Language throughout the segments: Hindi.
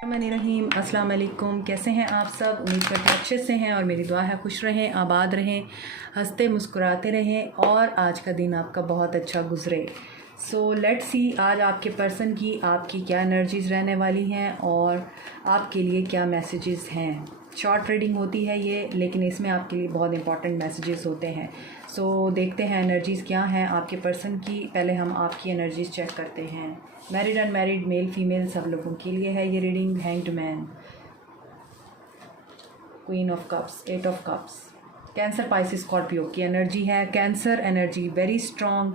रहीम अस्सलाम वालेकुम। कैसे हैं आप सब? उम्मीद करते हैं अच्छे से हैं और मेरी दुआ है खुश रहें, आबाद रहें, हंसते मुस्कुराते रहें और आज का दिन आपका बहुत अच्छा गुजरे। सो लेट्स सी आज आपके पर्सन की आपकी क्या एनर्जीज़ रहने वाली हैं और आपके लिए क्या मैसेजेस हैं। शॉर्ट रीडिंग होती है ये, लेकिन इसमें आपके लिए बहुत इंपॉर्टेंट मैसेजेस होते हैं। सो देखते हैं एनर्जीज़ क्या हैं आपके पर्सन की। पहले हम आपकी एनर्जीज़ चेक करते हैं। मैरिड अनमैरिड, मेल फीमेल, सब लोगों के लिए है ये reading. Hanged man, queen of cups, eight of cups. Cancer Pisces Scorpio की एनर्जी है। Cancer energy very strong.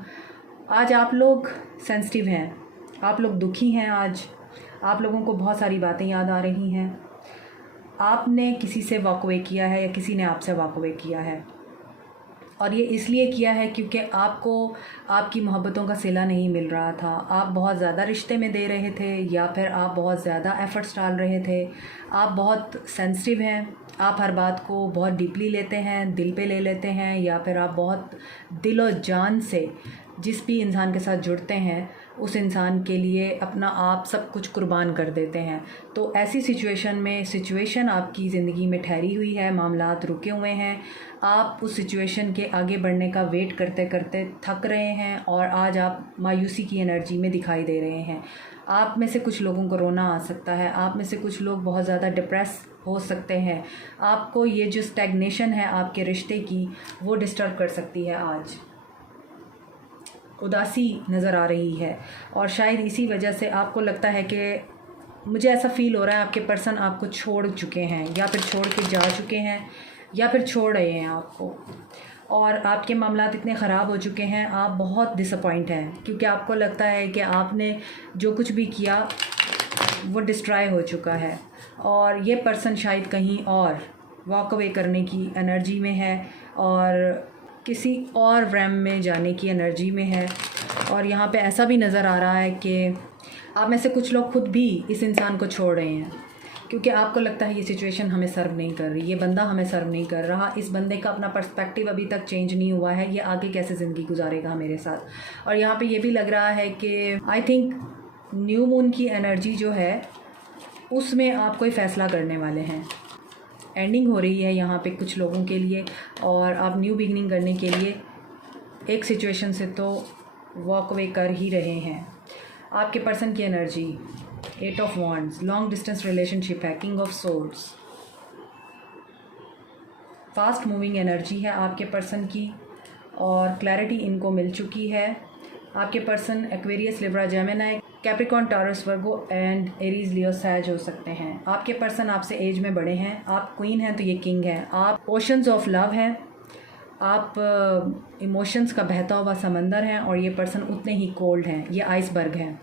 आज आप लोग सेंसिटिव हैं, आप लोग दुखी हैं। आज आप लोगों को बहुत सारी बातें याद आ रही हैं। आपने किसी से वॉक अवे किया है या किसी ने आपसे वॉक अवे किया है, और ये इसलिए किया है क्योंकि आपको आपकी मोहब्बतों का सिला नहीं मिल रहा था। आप बहुत ज़्यादा रिश्ते में दे रहे थे या फिर आप बहुत ज़्यादा एफ़र्ट्स डाल रहे थे। आप बहुत सेंसिटिव हैं, आप हर बात को बहुत डीपली लेते हैं, दिल पे ले लेते हैं, या फिर आप बहुत दिल और जान से जिस भी इंसान के साथ जुड़ते हैं उस इंसान के लिए अपना आप सब कुछ कुर्बान कर देते हैं। तो ऐसी सिचुएशन आपकी ज़िंदगी में ठहरी हुई है, मामलात रुके हुए हैं। आप उस सिचुएशन के आगे बढ़ने का वेट करते करते थक रहे हैं और आज आप मायूसी की एनर्जी में दिखाई दे रहे हैं। आप में से कुछ लोगों को रोना आ सकता है, आप में से कुछ लोग बहुत ज़्यादा डिप्रेस हो सकते हैं। आपको ये जो स्टैग्नेशन है आपके रिश्ते की, वो डिस्टर्ब कर सकती है। आज उदासी नज़र आ रही है और शायद इसी वजह से आपको लगता है कि मुझे ऐसा फ़ील हो रहा है आपके पर्सन आपको छोड़ चुके हैं या फिर छोड़ के जा चुके हैं या फिर छोड़ रहे हैं आपको, और आपके मामलात इतने ख़राब हो चुके हैं। आप बहुत डिसअपॉइंट हैं क्योंकि आपको लगता है कि आपने जो कुछ भी किया वो डिस्ट्रॉय हो चुका है और ये पर्सन शायद कहीं और वॉक अवे करने की एनर्जी में है और किसी और रैम में जाने की एनर्जी में है। और यहाँ पे ऐसा भी नज़र आ रहा है कि आप में से कुछ लोग खुद भी इस इंसान को छोड़ रहे हैं क्योंकि आपको लगता है ये सिचुएशन हमें सर्व नहीं कर रही, ये बंदा हमें सर्व नहीं कर रहा, इस बंदे का अपना पर्सपेक्टिव अभी तक चेंज नहीं हुआ है, ये आगे कैसे ज़िंदगी गुजारेगा मेरे साथ। और यहाँ पे ये भी लग रहा है कि आई थिंक न्यू मून की एनर्जी जो है उसमें आप कोई फ़ैसला करने वाले हैं। एंडिंग हो रही है यहाँ पे कुछ लोगों के लिए और आप न्यू बिगनिंग करने के लिए एक सिचुएशन से तो वॉक अवे कर ही रहे हैं। आपके पर्सन की energy, eight of wands, long distance relationship है, king of swords. Fast moving energy है आपके पर्सन की और क्लैरिटी इनको मिल चुकी है। आपके person Aquarius, Libra, Gemini, Capricorn, Taurus, Virgo and Aries, Leo, Sag हो सकते हैं। आपके पर्सन आपसे एज में बड़े हैं। आप क्वीन हैं तो ये किंग हैं। आप ओशंस ऑफ लव हैं, आप इमोशंस का बहता हुआ समंदर हैं और ये पर्सन उतने ही कोल्ड हैं, ये आइसबर्ग हैं।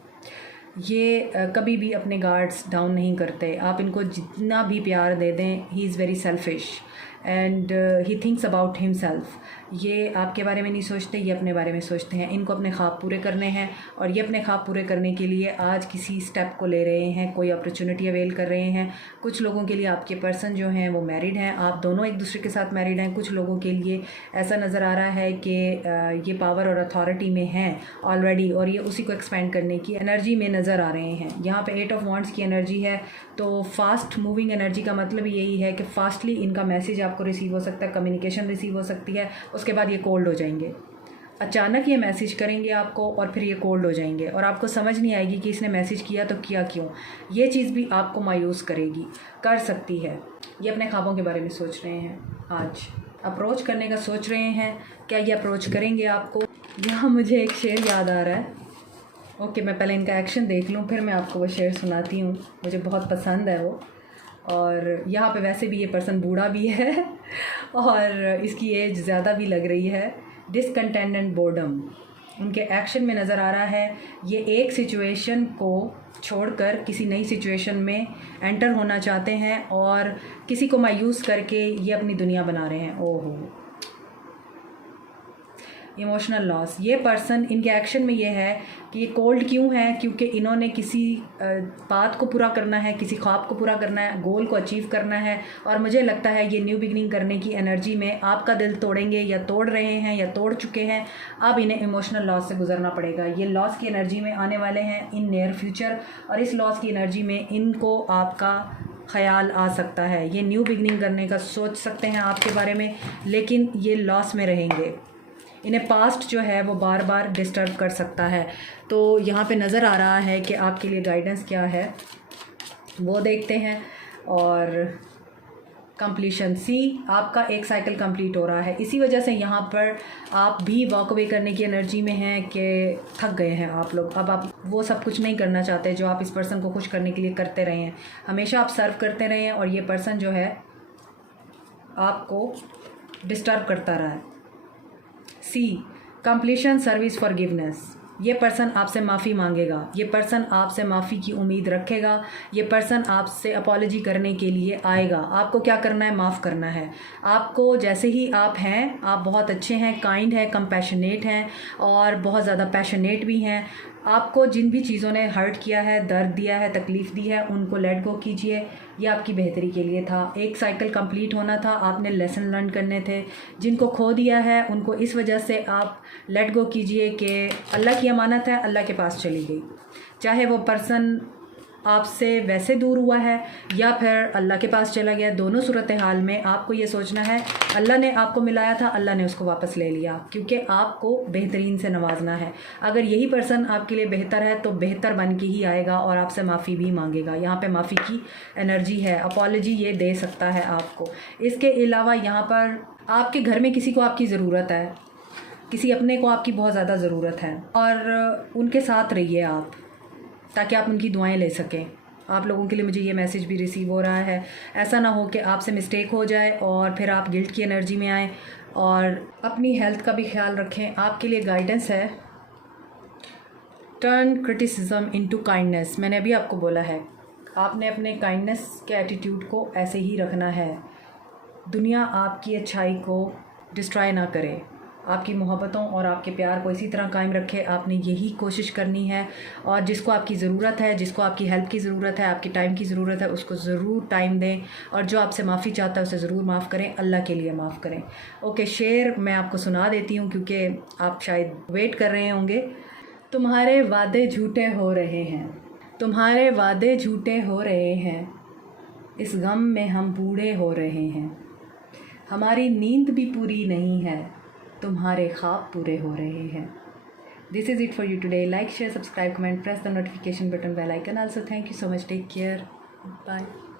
ये कभी भी अपने गार्ड्स डाउन नहीं करते। आप इनको जितना भी प्यार दे दें, he is very selfish and he thinks about himself. ये आपके बारे में नहीं सोचते, ये अपने बारे में सोचते हैं। इनको अपने ख्वाब पूरे करने हैं और ये अपने ख्वाब पूरे करने के लिए आज किसी स्टेप को ले रहे हैं, कोई अपॉर्चुनिटी अवेल कर रहे हैं। कुछ लोगों के लिए आपके पर्सन जो हैं वो मैरिड हैं, आप दोनों एक दूसरे के साथ मैरिड हैं। कुछ लोगों के लिए ऐसा नज़र आ रहा है कि ये पावर और अथॉरिटी में हैं ऑलरेडी और ये उसी को एक्सपेंड करने की एनर्जी में नज़र आ रहे हैं। यहाँ पे एट ऑफ वॉन्ड्स की एनर्जी है तो फास्ट मूविंग एनर्जी का मतलब यही है कि फास्टली इनका मैसेज आपको रिसीव हो सकता है, कम्युनिकेशन रिसीव हो सकती है, उसके बाद ये कोल्ड हो जाएंगे। अचानक ये मैसेज करेंगे आपको और फिर ये कोल्ड हो जाएंगे और आपको समझ नहीं आएगी कि इसने मैसेज किया तो किया क्यों। ये चीज़ भी आपको मायूस करेगी, कर सकती है। ये अपने ख्वाबों के बारे में सोच रहे हैं, आज अप्रोच करने का सोच रहे हैं। क्या ये अप्रोच करेंगे आपको? यहाँ मुझे एक शेर याद आ रहा है। ओके, मैं पहले इनका एक्शन देख लूँ फिर मैं आपको वो शेर सुनाती हूँ, मुझे बहुत पसंद है वो। और यहाँ पे वैसे भी ये पर्सन बूढ़ा भी है और इसकी एज ज़्यादा भी लग रही है। डिसकंटेंट एंड बोर्डम उनके एक्शन में नज़र आ रहा है। ये एक सिचुएशन को छोड़कर किसी नई सिचुएशन में एंटर होना चाहते हैं और किसी को मायूस करके ये अपनी दुनिया बना रहे हैं। ओहो, इमोशनल लॉस, ये पर्सन इनके एक्शन में ये है कि ये कोल्ड क्यों है, क्योंकि इन्होंने किसी बात को पूरा करना है, किसी ख्वाब को पूरा करना है, गोल को अचीव करना है, और मुझे लगता है ये न्यू बिगनिंग करने की एनर्जी में आपका दिल तोड़ेंगे या तोड़ रहे हैं या तोड़ चुके हैं। अब इन्हें इमोशनल लॉस से गुजरना पड़ेगा। ये लॉस की एनर्जी में आने वाले हैं इन नियर फ्यूचर, और इस लॉस की एनर्जी में इनको आपका ख्याल आ सकता है। ये न्यू बिगनिंग करने का सोच सकते हैं आपके बारे में, लेकिन ये लॉस में रहेंगे। इन्हें पास्ट जो है वो बार बार डिस्टर्ब कर सकता है। तो यहाँ पे नज़र आ रहा है कि आपके लिए गाइडेंस क्या है, वो देखते हैं। और कंप्लीशन सी, आपका एक साइकिल कंप्लीट हो रहा है। इसी वजह से यहाँ पर आप भी वॉक अवे करने की एनर्जी में हैं कि थक गए हैं आप लोग। अब आप वो सब कुछ नहीं करना चाहते जो आप इस पर्सन को खुश करने के लिए करते रहे हैं। हमेशा आप सर्व करते रहे हैं और ये पर्सन जो है आपको डिस्टर्ब करता रहा है। सी, कंप्लीशन सर्विस फॉरगिवनेस, ये पर्सन आपसे माफ़ी मांगेगा, ये पर्सन आपसे माफ़ी की उम्मीद रखेगा, ये पर्सन आपसे अपॉलॉजी करने के लिए आएगा। आपको क्या करना है? माफ़ करना है। आपको जैसे ही आप हैं, आप बहुत अच्छे हैं, काइंड हैं, कंपैशनेट हैं और बहुत ज़्यादा पैशनेट भी हैं। आपको जिन भी चीज़ों ने हर्ट किया है, दर्द दिया है, तकलीफ़ दी है, उनको लेट गो कीजिए। ये आपकी बेहतरी के लिए था। एक साइकिल कंप्लीट होना था, आपने लेसन लर्न करने थे। जिनको खो दिया है उनको इस वजह से आप लेट गो कीजिए कि अल्लाह की अमानत है, अल्लाह के पास चली गई। चाहे वो पर्सन आपसे वैसे दूर हुआ है या फिर अल्लाह के पास चला गया, दोनों सूरत हाल में आपको ये सोचना है अल्लाह ने आपको मिलाया था, अल्लाह ने उसको वापस ले लिया, क्योंकि आपको बेहतरीन से नवाजना है। अगर यही पर्सन आपके लिए बेहतर है तो बेहतर बन के ही आएगा और आपसे माफ़ी भी मांगेगा। यहाँ पे माफ़ी की एनर्जी है, अपॉलॉजी ये दे सकता है आपको। इसके अलावा यहाँ पर आपके घर में किसी को आपकी ज़रूरत है, किसी अपने को आपकी बहुत ज़्यादा ज़रूरत है, और उनके साथ रहिए आप ताकि आप उनकी दुआएं ले सकें। आप लोगों के लिए मुझे ये मैसेज भी रिसीव हो रहा है। ऐसा ना हो कि आपसे मिस्टेक हो जाए और फिर आप गिल्ट की एनर्जी में आएँ। और अपनी हेल्थ का भी ख्याल रखें। आपके लिए गाइडेंस है, टर्न क्रिटिसिज्म इनटू काइंडनेस। मैंने अभी आपको बोला है, आपने अपने काइंडनेस के एटीट्यूड को ऐसे ही रखना है। दुनिया आपकी अच्छाई को डिस्ट्रॉय ना करे, आपकी मोहब्बतों और आपके प्यार को इसी तरह कायम रखे। आपने यही कोशिश करनी है, और जिसको आपकी ज़रूरत है, जिसको आपकी हेल्प की ज़रूरत है, आपकी टाइम की ज़रूरत है, उसको ज़रूर टाइम दें। और जो आपसे माफ़ी चाहता है उसे ज़रूर माफ़ करें, अल्लाह के लिए माफ़ करें। ओके, शेर मैं आपको सुना देती हूँ क्योंकि आप शायद वेट कर रहे होंगे। तुम्हारे वादे झूठे हो रहे हैं, तुम्हारे वादे झूठे हो रहे हैं, इस गम में हम बूढ़े हो रहे हैं। हमारी नींद भी पूरी नहीं है, तुम्हारे ख्वाब पूरे हो रहे हैं। This is it for you today. Like, share, subscribe, comment, press the notification button, bell icon. Also thank you so much. Take care, bye.